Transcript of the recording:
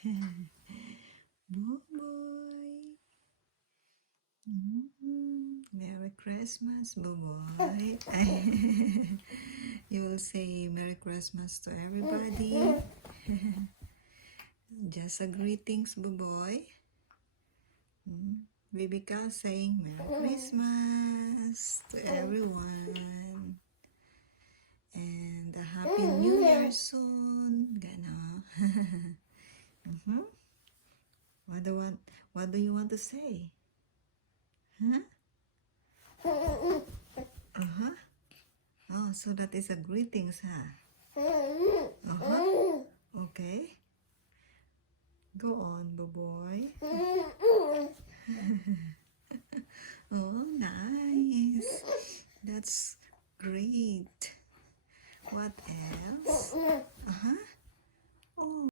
Buboy. Merry Christmas, Buboy. You will say Merry Christmas to everybody. Just a greetings, Buboy. Baby Cal saying Merry Christmas to everyone. And a Happy New Year soon. Gano. What do you want to say? Huh? Uh-huh. Oh, so that is a greetings, huh? Uh-huh. Okay. Go on, Buboy. Oh, nice. That's great. What else? Uh-huh. Oh.